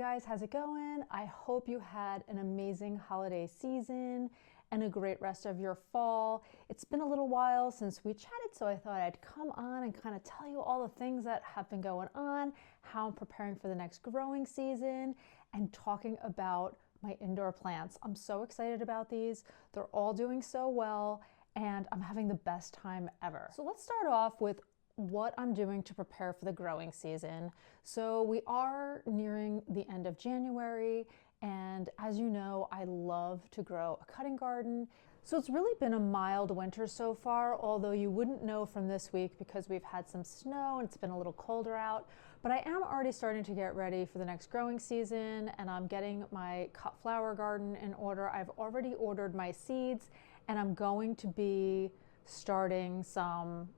guys, how's it going? I hope you had an amazing holiday season and a great rest of your fall. It's been a little while since we chatted, so I thought I'd come on and kind of tell you all the things that have been going on, how I'm preparing for the next growing season, and talking about my indoor plants. I'm so excited about these. They're all doing so well, and I'm having the best time ever. So let's start off with what I'm doing to prepare for the growing season. So we are nearing the end of January, and as you know, I love to grow a cutting garden. So it's really been a mild winter so far, although you wouldn't know from this week because we've had some snow and it's been a little colder out. But I am already starting to get ready for the next growing season, and I'm getting my cut flower garden in order. I've already ordered my seeds, and I'm going to be starting some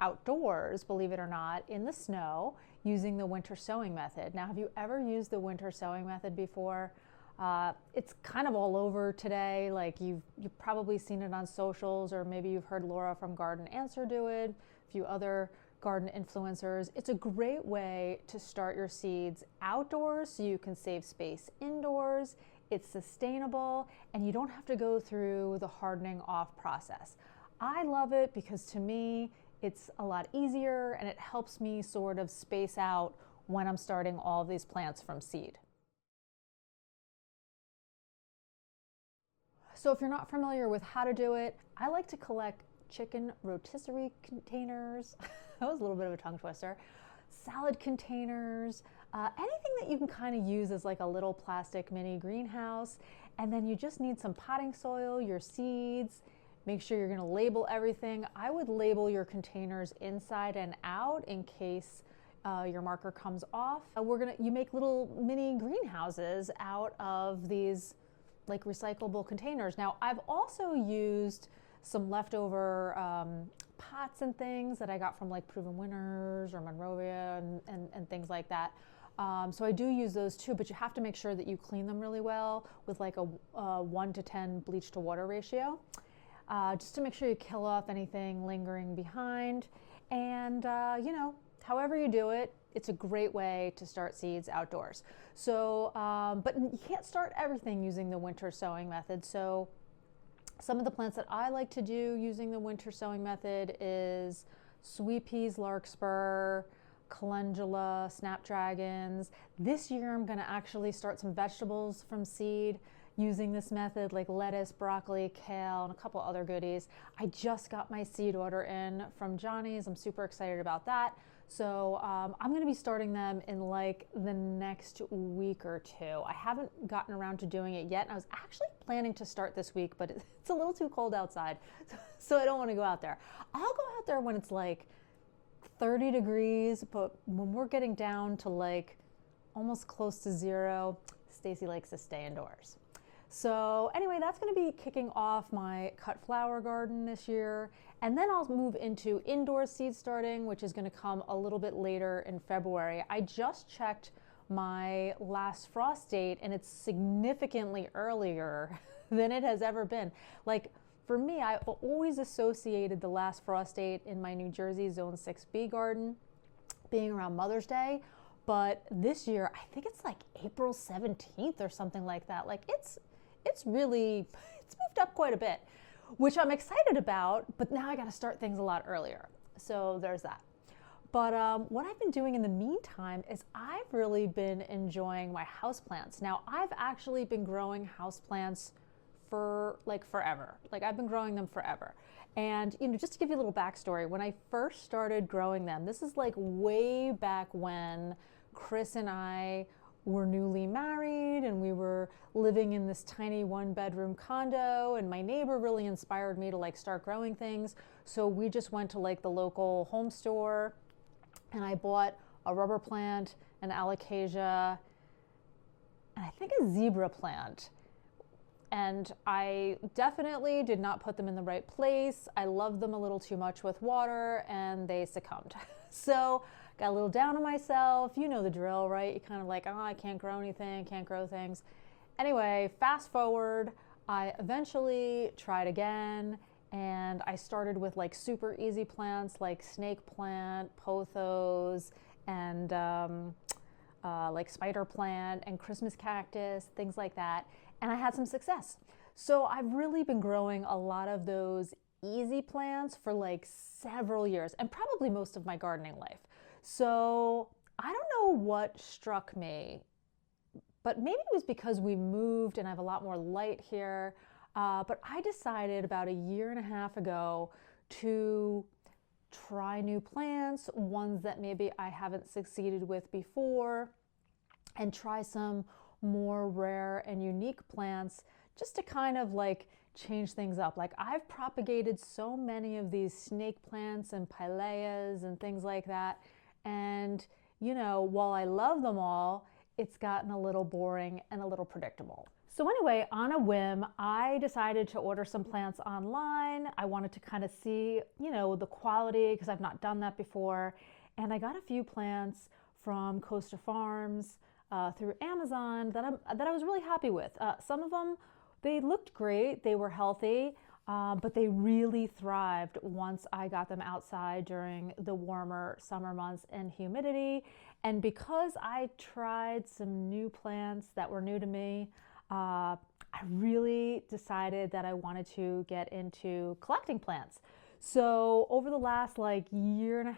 outdoors, believe it or not, in the snow using the winter sowing method. Now, have you ever used the winter sowing method before? It's kind of all over today. Like you've probably seen it on socials, or maybe you've heard Laura from Garden Answer do it, a few other garden influencers. It's a great way to start your seeds outdoors so you can save space indoors. It's sustainable, and you don't have to go through the hardening off process. I love it because to me, it's a lot easier, and it helps me sort of space out when I'm starting all of these plants from seed. So if you're not familiar with how to do it, I like to collect chicken rotisserie containers. That was a little bit of a tongue twister. Salad containers, anything that you can kind of use as like a little plastic mini greenhouse. And then you just need some potting soil, your seeds. Make sure you're going to label everything. I would label your containers inside and out in case your marker comes off. You make little mini greenhouses out of these like recyclable containers. Now, I've also used some leftover pots and things that I got from like Proven Winners or Monrovia and things like that. So I do use those too, but you have to make sure that you clean them really well with like a 1 to 10 bleach to water ratio. Just to make sure you kill off anything lingering behind. And, however you do it, it's a great way to start seeds outdoors. So, but you can't start everything using the winter sowing method. So some of the plants that I like to do using the winter sowing method is sweet peas, larkspur, calendula, snapdragons. This year I'm going to actually start some vegetables from seed using this method, like lettuce, broccoli, kale, and a couple other goodies. I just got my seed order in from Johnny's. I'm super excited about that. So I'm going to be starting them in like the next week or two. I haven't gotten around to doing it yet. I was actually planning to start this week, but it's a little too cold outside, so I don't want to go out there. I'll go out there when it's like 30 degrees, but when we're getting down to like almost close to zero, Stacy likes to stay indoors. So anyway, that's going to be kicking off my cut flower garden this year. And then I'll move into indoor seed starting, which is going to come a little bit later in February. I just checked my last frost date, and it's significantly earlier than it has ever been. Like for me, I always associated the last frost date in my New Jersey Zone 6B garden being around Mother's Day. But this year, I think it's like April 17th or something like that. Like it's moved up quite a bit, which I'm excited about, but now I got to start things a lot earlier. So there's that. But what I've been doing in the meantime is I've really been enjoying my houseplants. Now, I've actually been growing houseplants for like forever. Like I've been growing them forever. And just to give you a little backstory, when I first started growing them, this is like way back when Chris and I were newly married, and we were living in this tiny 1-bedroom condo, and my neighbor really inspired me to like start growing things. So we just went to like the local home store, and I bought a rubber plant, an alocasia, and I think a zebra plant. And I definitely did not put them in the right place. I loved them a little too much with water, and they succumbed. So got a little down on myself. You know the drill, right? You kind of like, oh, I can't grow anything, can't grow things. Anyway, fast forward, I eventually tried again, and I started with like super easy plants like snake plant, pothos, and like spider plant and Christmas cactus, things like that. And I had some success. So I've really been growing a lot of those easy plants for like several years, and probably most of my gardening life. So I don't know what struck me, but maybe it was because we moved and I have a lot more light here. But I decided about a year and a half ago to try new plants, ones that maybe I haven't succeeded with before, and try some more rare and unique plants just to kind of like change things up. Like I've propagated so many of these snake plants and pileas and things like that. And, you know, while I love them all, it's gotten a little boring and a little predictable. So anyway, on a whim, I decided to order some plants online. I wanted to kind of see, you know, the quality because I've not done that before. And I got a few plants from Costa Farms through Amazon that I was really happy with. Some of them, they looked great, they were healthy, but they really thrived once I got them outside during the warmer summer months and humidity. And because I tried some new plants that were new to me, I really decided that I wanted to get into collecting plants. So over the last like year to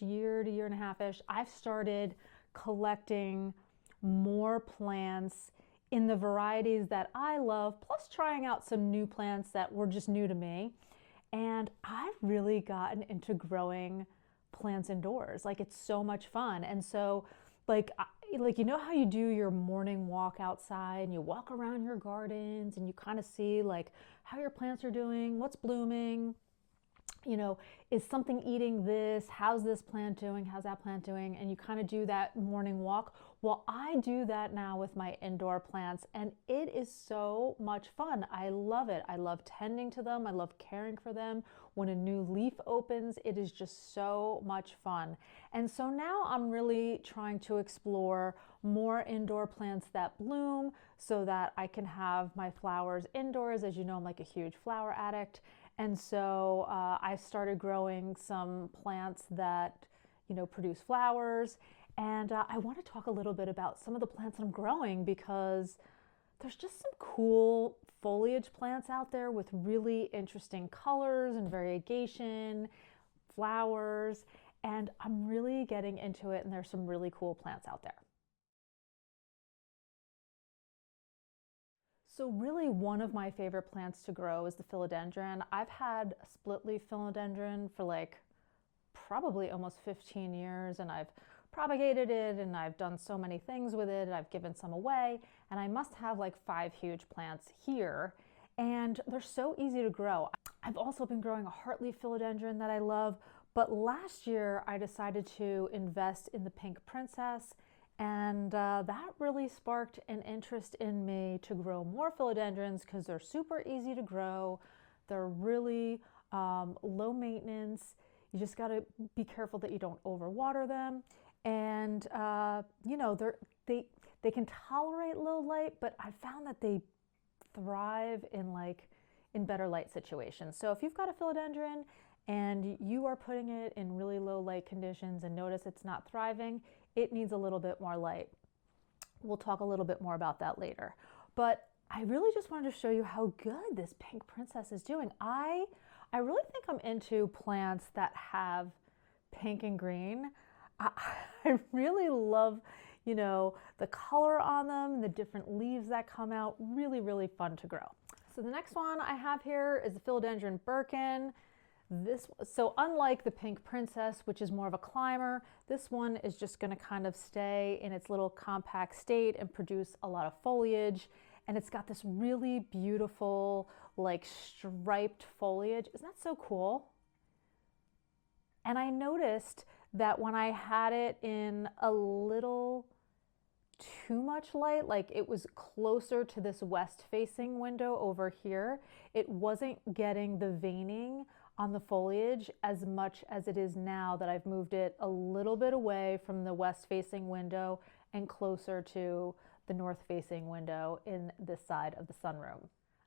year and a half-ish, I've started collecting more plants in the varieties that I love, plus trying out some new plants that were just new to me. And I've really gotten into growing plants indoors. Like it's so much fun. And so like you know how you do your morning walk outside and you walk around your gardens and you kind of see like how your plants are doing, what's blooming, you know, is something eating this, how's this plant doing, how's that plant doing, and you kind of do that morning walk. Well, I do that now with my indoor plants, and it is so much fun. I love it. I love tending to them. I love caring for them. When a new leaf opens, it is just so much fun. And so now I'm really trying to explore more indoor plants that bloom so that I can have my flowers indoors. As you know, I'm like a huge flower addict. And so I started growing some plants that, you know, produce flowers. And I want to talk a little bit about some of the plants I'm growing because there's just some cool foliage plants out there with really interesting colors and variegation, flowers, and I'm really getting into it, and there's some really cool plants out there. So really one of my favorite plants to grow is the philodendron. I've had a split leaf philodendron for like probably almost 15 years, and I've propagated it and I've done so many things with it. I've given some away, and I must have like 5 huge plants here, and they're so easy to grow. I've also been growing a heartleaf philodendron that I love, but last year I decided to invest in the pink princess, and that really sparked an interest in me to grow more philodendrons because they're super easy to grow. They're really low maintenance. You just got to be careful that you don't overwater them. And you know, they can tolerate low light, but I found that they thrive in better light situations. So if you've got a philodendron and you are putting it in really low light conditions and notice it's not thriving, it needs a little bit more light. We'll talk a little bit more about that later. But I really just wanted to show you how good this pink princess is doing. I really think I'm into plants that have pink and green. I really love, you know, the color on them, the different leaves that come out. Really, really fun to grow. So the next one I have here is the philodendron Birkin. So unlike the pink princess, which is more of a climber, this one is just going to kind of stay in its little compact state and produce a lot of foliage. And it's got this really beautiful, like striped foliage. Isn't that so cool? And I noticed that when I had it in a little too much light, like it was closer to this west facing window over here, it wasn't getting the veining on the foliage as much as it is now that I've moved it a little bit away from the west facing window and closer to the north facing window in this side of the sunroom.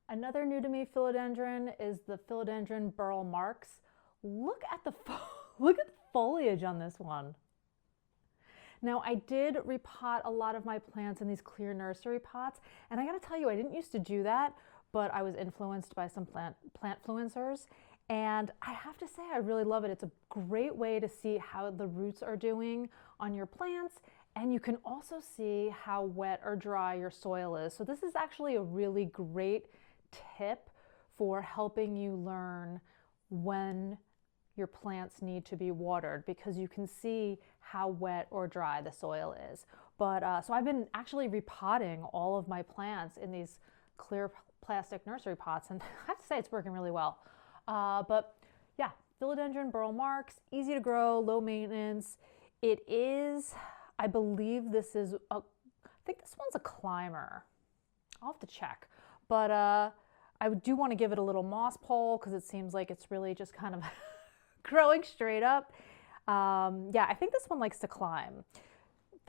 Another new to me philodendron is the philodendron Burl Marks. Look at the foliage on this one. Now, I did repot a lot of my plants in these clear nursery pots, and I gotta tell you, I didn't used to do that, but I was influenced by some plantfluencers, and I have to say I really love it. It's a great way to see how the roots are doing on your plants, and you can also see how wet or dry your soil is. So this is actually a really great tip for helping you learn when your plants need to be watered, because you can see how wet or dry the soil is. But so I've been actually repotting all of my plants in these clear plastic nursery pots, and I have to say it's working really well. But yeah, philodendron burl marks, easy to grow, low maintenance. It is, I believe this is, I think this one's a climber. I'll have to check. But I do want to give it a little moss pole because it seems like it's really just kind of growing straight up. Yeah, I think this one likes to climb.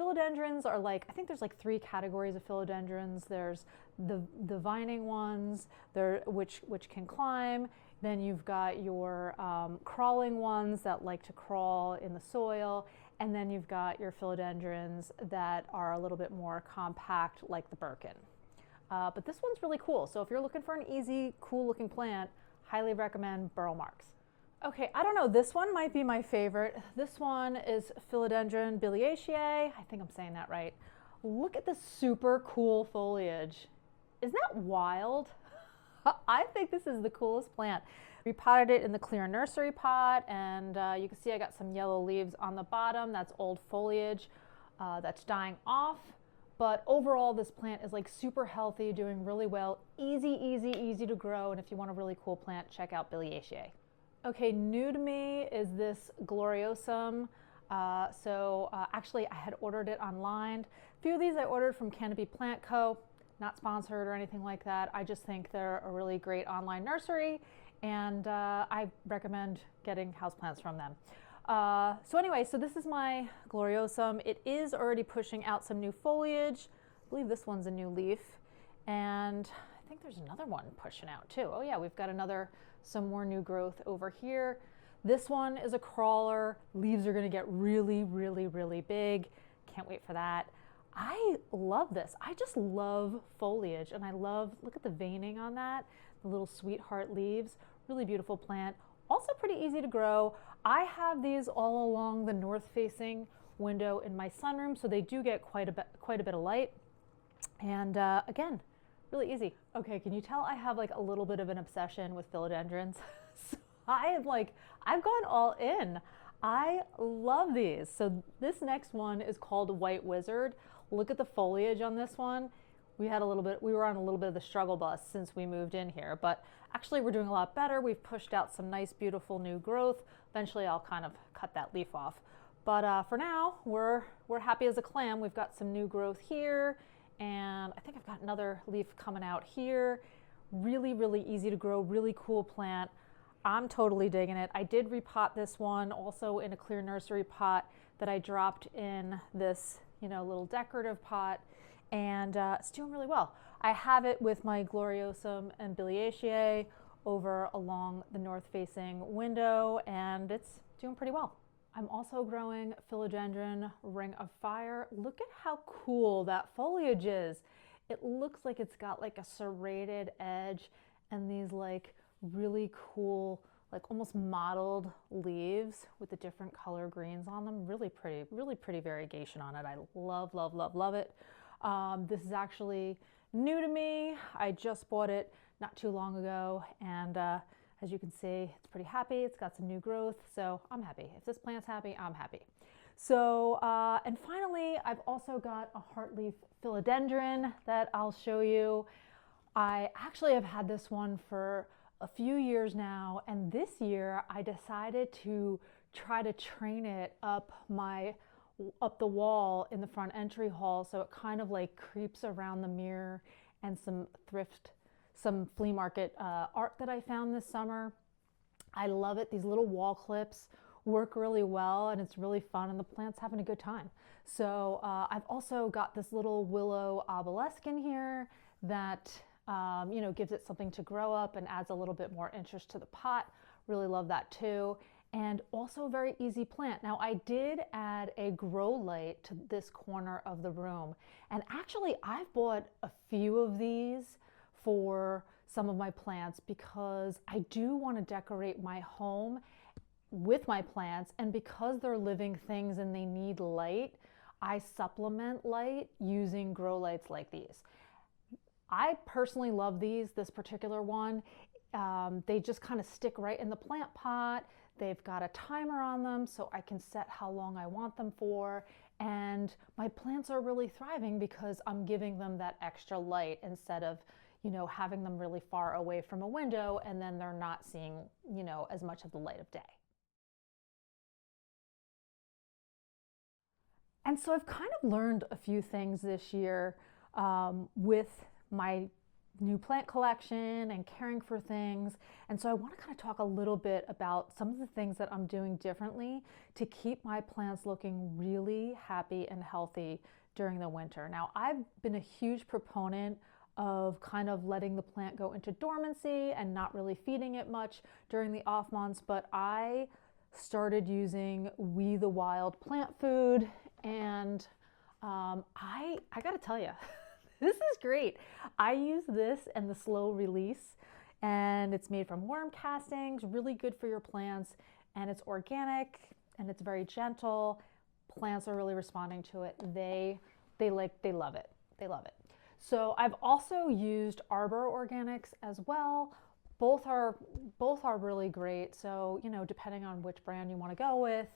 Philodendrons are like, I think there's like 3 categories of philodendrons. There's the vining ones, which can climb. Then you've got your crawling ones that like to crawl in the soil. And then you've got your philodendrons that are a little bit more compact, like the Birkin. But this one's really cool. So if you're looking for an easy, cool looking plant, highly recommend burl marks. Okay, I don't know, this one might be my favorite. This one is Philodendron biliaceae. I think I'm saying that right. Look at this super cool foliage. Isn't that wild? I think this is the coolest plant. Repotted it in the clear nursery pot, and you can see I got some yellow leaves on the bottom. That's old foliage that's dying off. But overall, this plant is like super healthy, doing really well. Easy to grow. And if you want a really cool plant, check out biliaceae. Okay, new to me is this gloriosum. Actually, I had ordered it online. A few of these I ordered from Canopy Plant Co. Not sponsored or anything like that. I just think they're a really great online nursery, and I recommend getting houseplants from them. So anyway, so this is my gloriosum. It is already pushing out some new foliage. I believe this one's a new leaf, and I think there's another one pushing out too. Oh yeah, we've got some more new growth over here. This one is a crawler. Leaves are gonna get really big. Can't wait for that. I love this. I just love foliage, and I love, look at the veining on that, the little sweetheart leaves. Really beautiful plant. Also pretty easy to grow. I have these all along the north-facing window in my sunroom, so they do get quite a bit of light. And again, really easy. Okay, can you tell I have like a little bit of an obsession with philodendrons? So I've gone all in. I love these. So this next one is called White Wizard. Look at the foliage on this one. We were on a little bit of the struggle bus since we moved in here, but actually we're doing a lot better. We've pushed out some nice, beautiful new growth. Eventually I'll kind of cut that leaf off. But for now, we're happy as a clam. We've got some new growth here, and I think I've got another leaf coming out here. Really easy to grow, really cool plant. I'm totally digging it. I did repot this one also in a clear nursery pot that I dropped in this, little decorative pot, and it's doing really well. I have it with my gloriosum and biliaceae over along the north-facing window, and it's doing pretty well. I'm also growing philodendron ring of fire. Look at how cool that foliage is. It looks like it's got like a serrated edge and these like really cool, like almost mottled leaves with the different color greens on them. Really pretty variegation on it. I love it. This is actually new to me. I just bought it not too long ago, and as you can see, it's pretty happy. It's got some new growth, so I'm happy. If this plant's happy, I'm happy. So, and finally, I've also got a heartleaf philodendron that I'll show you. I actually have had this one for a few years now, and this year I decided to try to train it up the wall in the front entry hall, so it kind of like creeps around the mirror and some flea market art that I found this summer. I love it. These little wall clips work really well, and it's really fun, and the plant's having a good time. So I've also got this little willow obelisk in here that gives it something to grow up and adds a little bit more interest to the pot. Really love that too. and also a very easy plant. Now I did add a grow light to this corner of the room, and actually I've bought a few of these for some of my plants because I do want to decorate my home with my plants, and because they're living things and they need light, I supplement light using grow lights like these. I personally love these, this particular one. They just kind of stick right in the plant pot. They've got a timer on them so I can set how long I want them for. And my plants are really thriving because I'm giving them that extra light instead of, having them really far away from a window and then they're not seeing, as much of the light of day. And so I've kind of learned a few things this year with my new plant collection and caring for things. And so I want to kind of talk a little bit about some of the things that I'm doing differently to keep my plants looking really happy and healthy during the winter. Now, I've been a huge proponent of kind of letting the plant go into dormancy and not really feeding it much during the off months, but I started using We the Wild plant food, and I gotta tell you, this is great. I use this and the slow release, and it's made from worm castings, really good for your plants, and it's organic and it's very gentle. Plants are really responding to it. They love it. They love it. So I've also used Arbor Organics as well. Both are really great. So, depending on which brand you want to go with,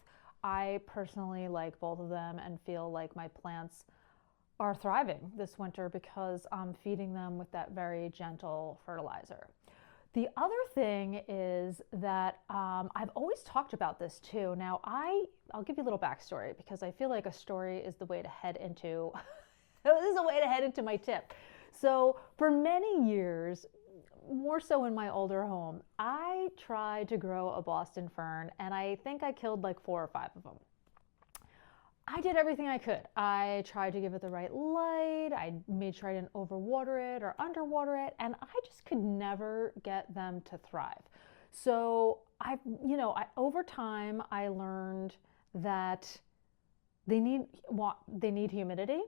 I personally like both of them and feel like my plants are thriving this winter because I'm feeding them with that very gentle fertilizer. The other thing is that I've always talked about this too. Now, I'll give you a little backstory because I feel like a story is the way to head into this is a way to head into my tip. So for many years, more so in my older home, I tried to grow a Boston fern, and I think I killed like 4 or 5 of them. I did everything I could. I tried to give it the right light. I made sure I didn't overwater it or underwater it, and I just could never get them to thrive. So over time, I learned that they need humidity.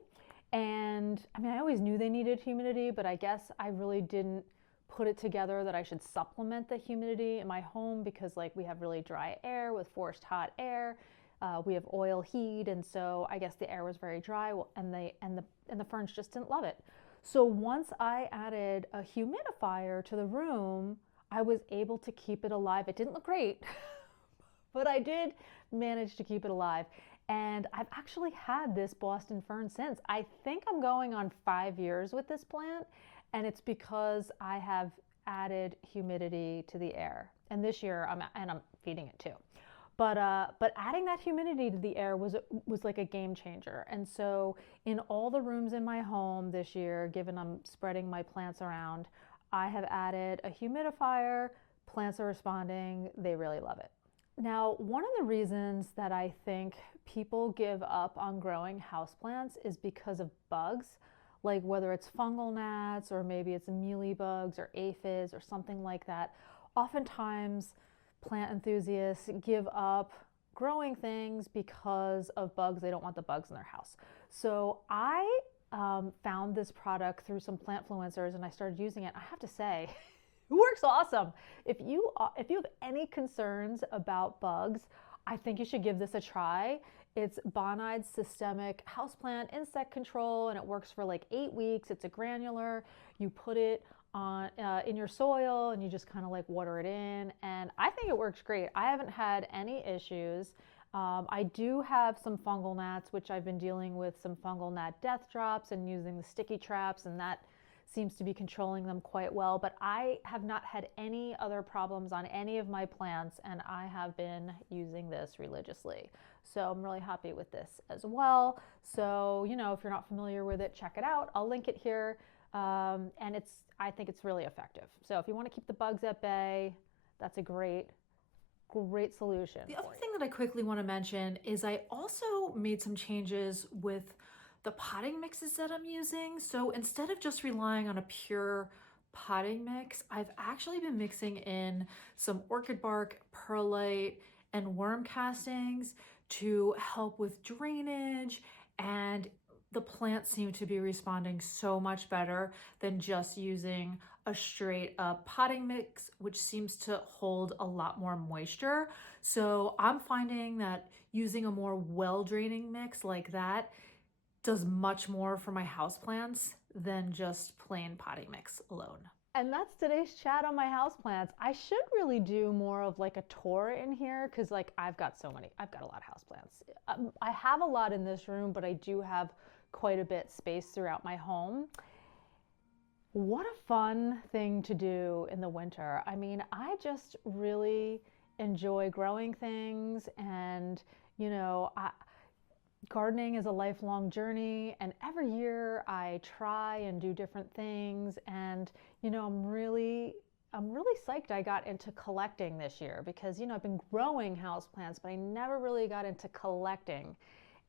And I mean, I always knew they needed humidity, but I guess I really didn't put it together that I should supplement the humidity in my home because we have really dry air with forced hot air. We have oil heat, and so I guess the air was very dry, and the ferns just didn't love it. So once I added a humidifier to the room, I was able to keep it alive. It didn't look great, but I did manage to keep it alive. And I've actually had this Boston fern since. I think I'm going on 5 years with this plant, and it's because I have added humidity to the air. And this year I'm feeding it too. But adding that humidity to the air was like a game changer. And so in all the rooms in my home this year, given I'm spreading my plants around, I have added a humidifier. Plants are responding. They really love it. Now, one of the reasons that I think people give up on growing houseplants is because of bugs, like whether it's fungal gnats or maybe it's mealybugs or aphids or something like that. Oftentimes, plant enthusiasts give up growing things because of bugs. They don't want the bugs in their house. So I found this product through some plantfluencers, and I started using it. I have to say, it works awesome. If you have any concerns about bugs, I think you should give this a try. It's Bonide's Systemic Houseplant Insect Control, and it works for like 8 weeks. It's a granular. You put it on in your soil, and you just kind of like water it in, and I think it works great. I haven't had any issues. I do have some fungal gnats, which I've been dealing with some fungal gnat death drops and using the sticky traps, and that seems to be controlling them quite well, but I have not had any other problems on any of my plants, and I have been using this religiously. So I'm really happy with this as well. So, if you're not familiar with it, check it out. I'll link it here. And I think it's really effective. So if you want to keep the bugs at bay, that's a great solution. The other thing that I quickly want to mention is I also made some changes with the potting mixes that I'm using. So instead of just relying on a pure potting mix, I've actually been mixing in some orchid bark, perlite, and worm castings to help with drainage, and the plants seem to be responding so much better than just using a straight up potting mix, which seems to hold a lot more moisture. So I'm finding that using a more well-draining mix like that does much more for my houseplants than just plain potting mix alone. And that's today's chat on my houseplants. I should really do more of like a tour in here because like I've got a lot of houseplants. I have a lot in this room, but I do have quite a bit space throughout my home. What a fun thing to do in the winter. I mean, I just really enjoy growing things, and you know, gardening is a lifelong journey, and every year I try and do different things, and you know, I'm really psyched I got into collecting this year because, you know, I've been growing houseplants, but I never really got into collecting.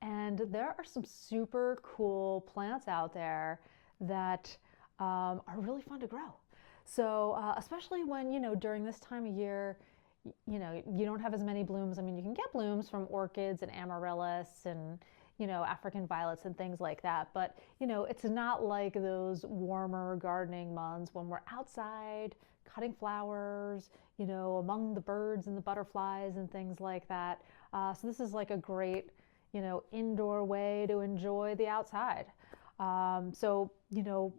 And there are some super cool plants out there that are really fun to grow. So especially when, you know, during this time of year, you know, you don't have as many blooms. I mean, you can get blooms from orchids and amaryllis and, you know, African violets and things like that. But, you know, it's not like those warmer gardening months when we're outside cutting flowers, you know, among the birds and the butterflies and things like that. So this is like a great, you know, indoor way to enjoy the outside. So, you know,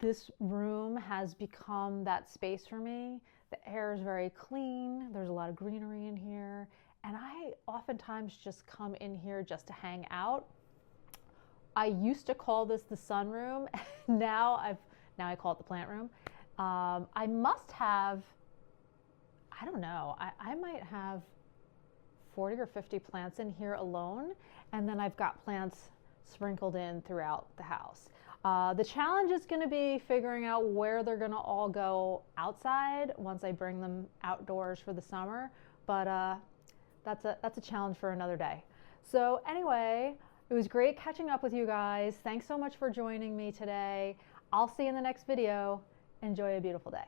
this room has become that space for me. The air is very clean. There's a lot of greenery in here. And I oftentimes just come in here just to hang out. I used to call this the sunroom. now I call it the plant room. I must have, I don't know, I might have 40 or 50 plants in here alone. And then I've got plants sprinkled in throughout the house. The challenge is going to be figuring out where they're going to all go outside once I bring them outdoors for the summer. But that's a challenge for another day. So anyway, it was great catching up with you guys. Thanks so much for joining me today. I'll see you in the next video. Enjoy a beautiful day.